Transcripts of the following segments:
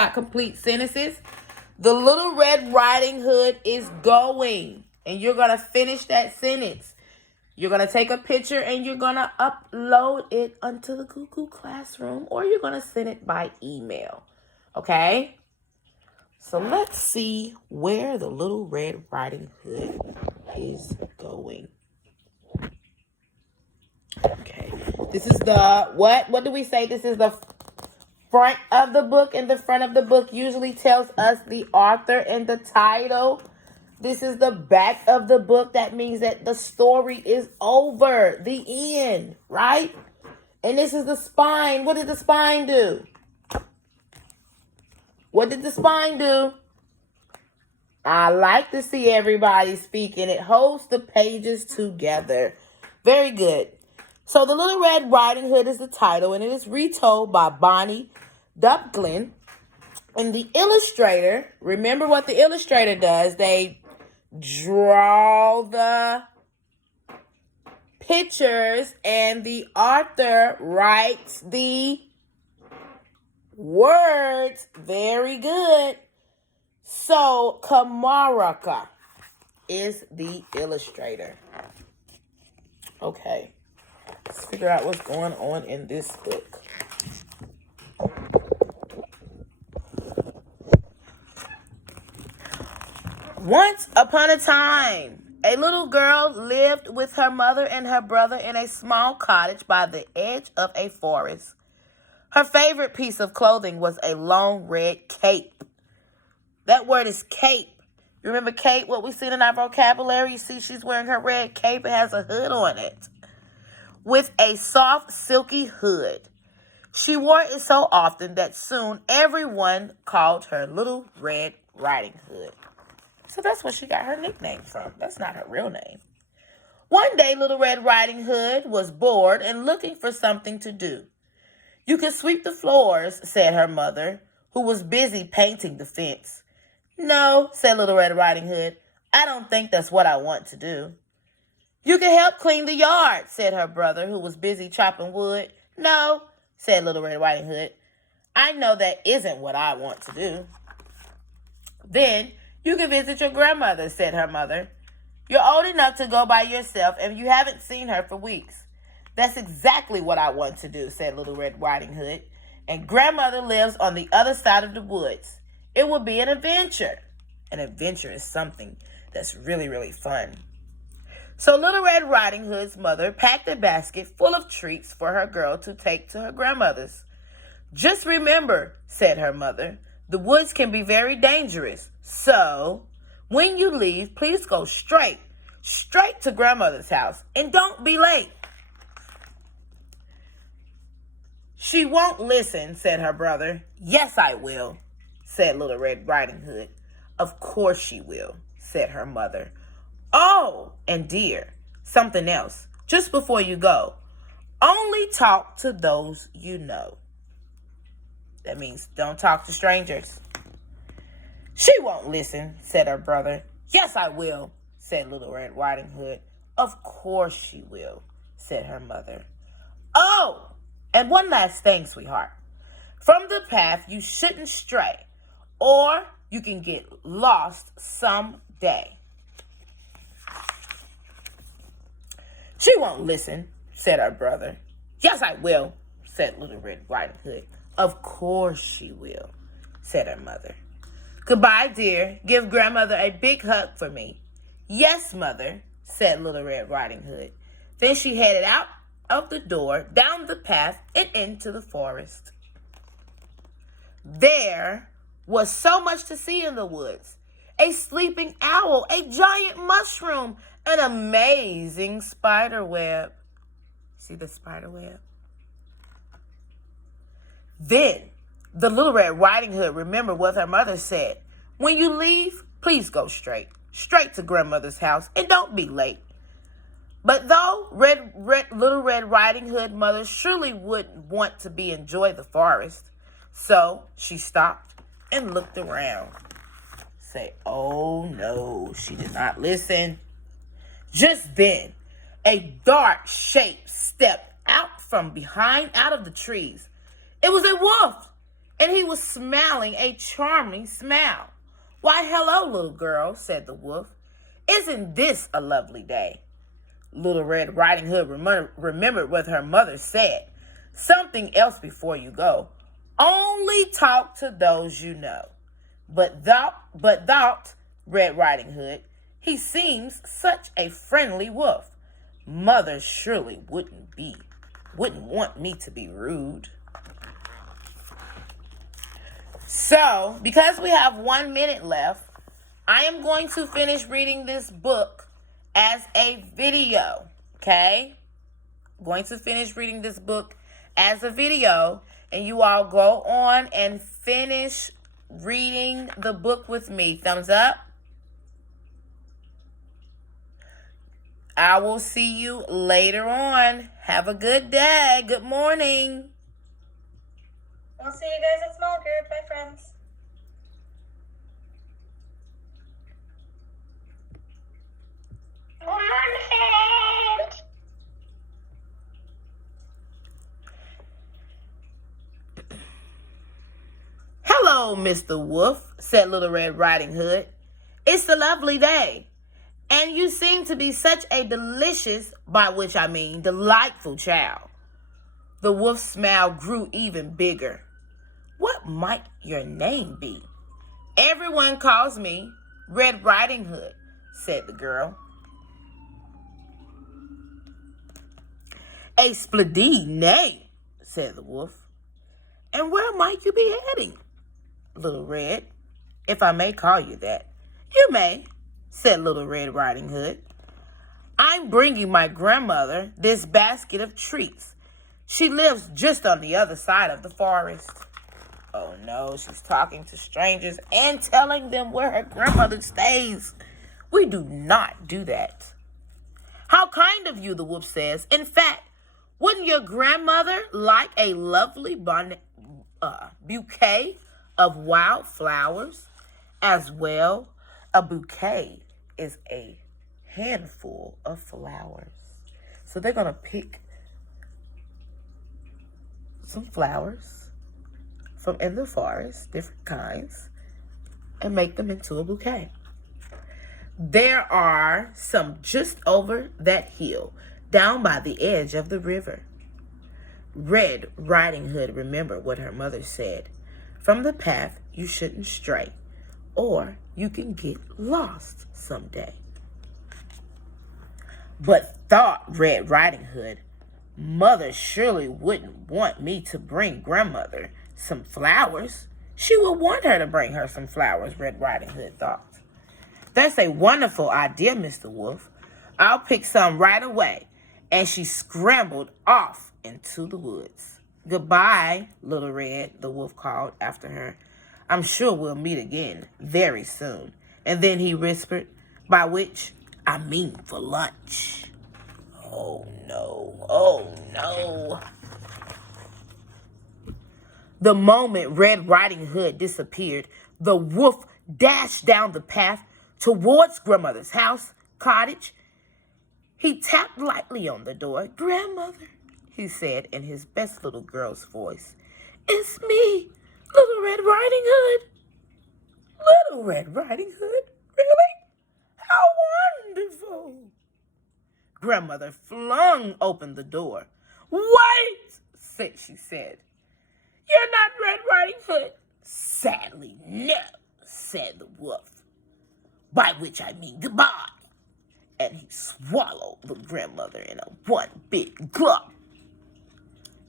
not complete sentences. The Little Red Riding Hood is going. And you're going to finish that sentence. You're going to take a picture and you're going to upload it onto the Google Classroom, or you're going to send it by email. Okay? So let's see where the Little Red Riding Hood is going. Okay. This is the, what do we say? This is the front of the book, and the front of the book usually tells us the author and the title. This is the back of the book. That means that the story is over. The end, right? And this is the spine. What did the spine do? What did the spine do? I like to see everybody speaking. It holds the pages together. Very good. So The Little Red Riding Hood is the title, and it is retold by Bonnie Dupklin. And the illustrator, remember what the illustrator does? They draw the pictures, and the author writes the words. Very good. So Kamaraka is the illustrator. Okay. Let's figure out what's going on in this book. Once upon a time, a little girl lived with her mother and her brother in a small cottage by the edge of a forest. Her favorite piece of clothing was a long red cape. That word is cape. You remember cape, what we see in our vocabulary? You see she's wearing her red cape. It has a hood on it with a soft, silky hood. She wore it so often that soon everyone called her Little Red Riding Hood. So that's where she got her nickname from. That's not her real name. One day, Little Red Riding Hood was bored and looking for something to do. "You can sweep the floors," said her mother, who was busy painting the fence. "No," said Little Red Riding Hood. "I don't think that's what I want to do." "You can help clean the yard," said her brother, who was busy chopping wood. "No," said Little Red Riding Hood. "I know that isn't what I want to do." "Then you can visit your grandmother," said her mother. "You're old enough to go by yourself, and you haven't seen her for weeks." "That's exactly what I want to do," said Little Red Riding Hood. "And grandmother lives on the other side of the woods. It will be an adventure." An adventure is something that's really, really fun. So Little Red Riding Hood's mother packed a basket full of treats for her girl to take to her grandmother's. "Just remember," said her mother, "the woods can be very dangerous. So when you leave, please go straight to grandmother's house, and don't be late." "She won't listen," said her brother. "Yes, I will," said Little Red Riding Hood. "Of course she will," said her mother. "Oh, and dear, something else. Just before you go, only talk to those you know." That means don't talk to strangers. "She won't listen," said her brother. "Yes, I will," said Little Red Riding Hood. "Of course she will," said her mother. "Oh, and one last thing, sweetheart. From the path you shouldn't stray, or you can get lost someday." "She won't listen," said her brother. "Yes, I will," said Little Red Riding Hood. "Of course she will," said her mother. "Goodbye, dear. Give grandmother a big hug for me." "Yes, mother," said Little Red Riding Hood. Then she headed out of the door, down the path, and into the forest. There was so much to see in the woods. A sleeping owl, a giant mushroom, an amazing spider web. See the spider web? Then the Little Red Riding Hood remembered what her mother said. "When you leave, please go straight to grandmother's house, and don't be late." But though Little Red Riding Hood mother surely would want to enjoy the forest, so she stopped and looked around. Say, oh no, she did not listen. Just then, a dark shape stepped out from behind, out of the trees. It was a wolf, and he was smiling a charming smile. "Why, hello, little girl," said the wolf. "Isn't this a lovely day?" Little Red Riding Hood remembered what her mother said. "Something else before you go. Only talk to those you know." But thought Red Riding Hood, "He seems such a friendly wolf. Mother surely wouldn't want me to be rude." So, because we have 1 minute left, I am going to finish reading this book as a video, okay? I'm going to finish reading this book as a video, and you all go on and finish reading the book with me. Thumbs up. I will see you later on. Have a good day. Good morning. We'll see you guys at small group. Bye, friends. "Hello, Mr. Wolf," said Little Red Riding Hood. "It's a lovely day, and you seem to be such a delicious, by which I mean delightful child." The wolf's smile grew even bigger. "What might your name be?" "Everyone calls me Red Riding Hood," said the girl. "A splendid name," said the wolf. "And where might you be heading?" "Little Red, if I may call you that." "You may," said Little Red Riding Hood. "I'm bringing my grandmother this basket of treats. She lives just on the other side of the forest." Oh no, she's talking to strangers and telling them where her grandmother stays. We do not do that. "How kind of you," the wolf says. "In fact, wouldn't your grandmother like a lovely bouquet of wild flowers as well?" A bouquet is a handful of flowers. So they're going to pick some flowers from in the forest, different kinds, and make them into a bouquet. There are some just over that hill, down by the edge of the river. Red Riding Hood remembered what her mother said. From the path you shouldn't stray, or you can get lost someday. But thought Red Riding Hood, "Mother surely wouldn't want me to bring grandmother some flowers. She would want her to bring her some flowers," Red Riding Hood thought. "That's a wonderful idea, Mr. Wolf. I'll pick some right away." And she scrambled off into the woods. "Goodbye, Little Red," the wolf called after her. "I'm sure we'll meet again very soon." And then he whispered, "By which I mean for lunch." Oh no, oh no. The moment Red Riding Hood disappeared, the wolf dashed down the path towards grandmother's cottage. He tapped lightly on the door. "Grandmother," he said in his best little girl's voice. "It's me, Little Red Riding Hood." "Little Red Riding Hood? Really? How wonderful!" Grandmother flung open the door. "Wait," she said. "You're not Red Riding Hood." "Sadly, no," said the wolf. "By which I mean goodbye." And he swallowed the grandmother in one big gulp.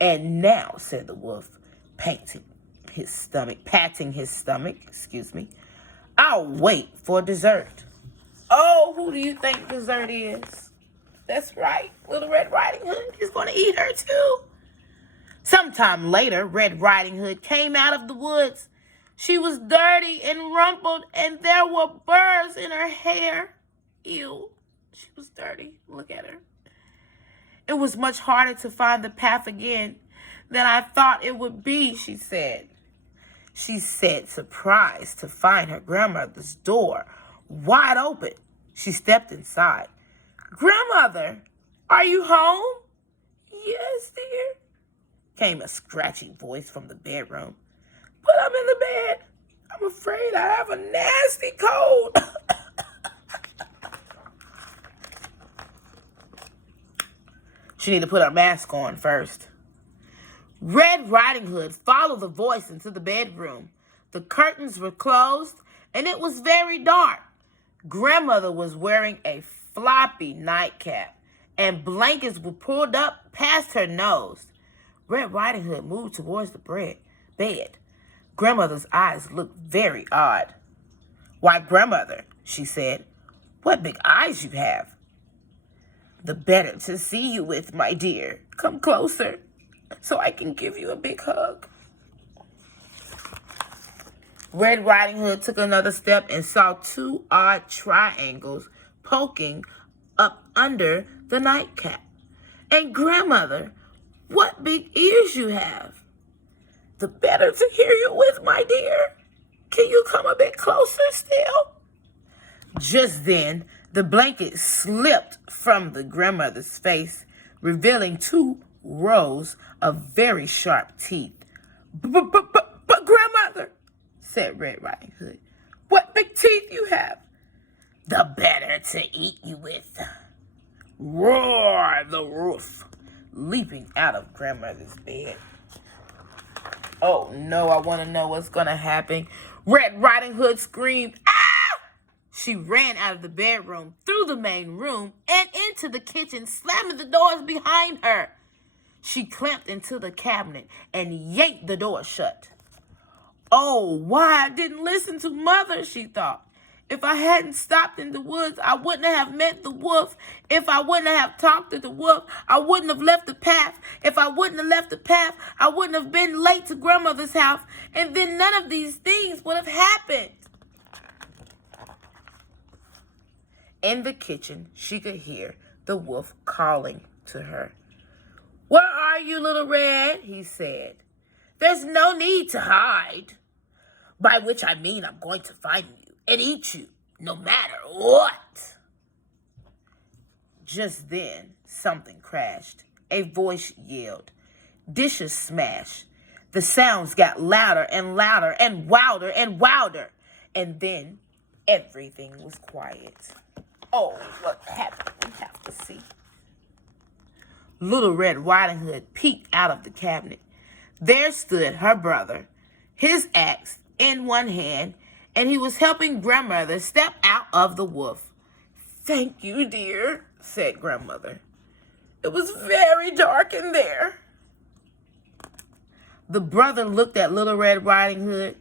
"And now," said the wolf, patting his stomach, "I'll wait for dessert." Oh, who do you think dessert is? That's right, Little Red Riding Hood is going to eat her too. Sometime later, Red Riding Hood came out of the woods. She was dirty and rumpled, and there were burrs in her hair. Ew, she was dirty. Look at her. "It was much harder to find the path again than I thought it would be," she said. She said, surprised to find her grandmother's door wide open. She stepped inside. "Grandmother, are you home?" "Yes, dear," came a scratchy voice from the bedroom. But I'm in the bed. I'm afraid I have a nasty cold. She need to put her mask on first. Red Riding Hood followed the voice into the bedroom. The curtains were closed, and it was very dark. Grandmother was wearing a floppy nightcap, and blankets were pulled up past her nose. Red Riding Hood moved towards the bed. Grandmother's eyes looked very odd. "Why, Grandmother," she said, "what big eyes you have." "The better to see you with, my dear. Come closer so I can give you a big hug." Red Riding Hood took another step and saw two odd triangles poking up under the nightcap. "And Grandmother, what big ears you have." "The better to hear you with, my dear. Can you come a bit closer still?" Just then, the blanket slipped from the grandmother's face, revealing two rows of very sharp teeth. But Grandmother," said Red Riding Hood, "what big teeth you have." "The better to eat you with," roared the wolf, leaping out of Grandmother's bed. Oh no, I want to know what's going to happen. Red Riding Hood screamed, "Ah!" She ran out of the bedroom, through the main room, and into the kitchen, slamming the doors behind her. She clamped into the cabinet and yanked the door shut. "Oh, why I didn't listen to Mother," she thought. "If I hadn't stopped in the woods, I wouldn't have met the wolf. If I wouldn't have talked to the wolf, I wouldn't have left the path. If I wouldn't have left the path, I wouldn't have been late to Grandmother's house. And then none of these things would have happened." In the kitchen, she could hear the wolf calling to her. "Where are you, Little Red?" he said. "There's no need to hide." "By which I mean I'm going to find you and eat you, no matter what." Just then, something crashed. A voice yelled. Dishes smashed. The sounds got louder and louder and wilder and wilder. And then everything was quiet. Oh, what happened? We have to see. Little Red Riding Hood peeked out of the cabinet. There stood her brother, his axe in one hand, and he was helping Grandmother step out of the wolf. "Thank you, dear," said Grandmother. "It was very dark in there." The brother looked at Little Red Riding Hood.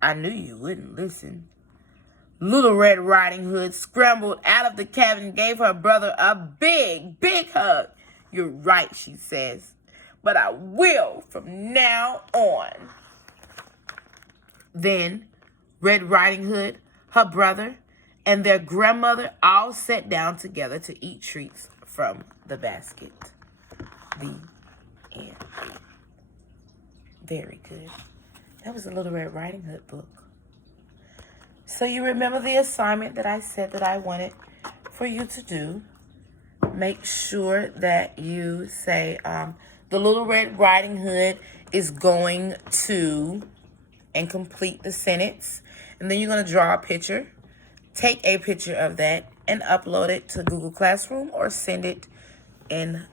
"I knew you wouldn't listen." Little Red Riding Hood scrambled out of the cabin and gave her brother a big, big hug. "You're right," she says, "but I will from now on." Then Red Riding Hood, her brother, and their grandmother all sat down together to eat treats from the basket. The end. Very good. That was a Little Red Riding Hood book. So you remember the assignment that I said that I wanted for you to do. Make sure that you say the Little Red Riding Hood is going to, and complete the sentence. And then you're going to draw a picture. Take a picture of that and upload it to Google Classroom or send it in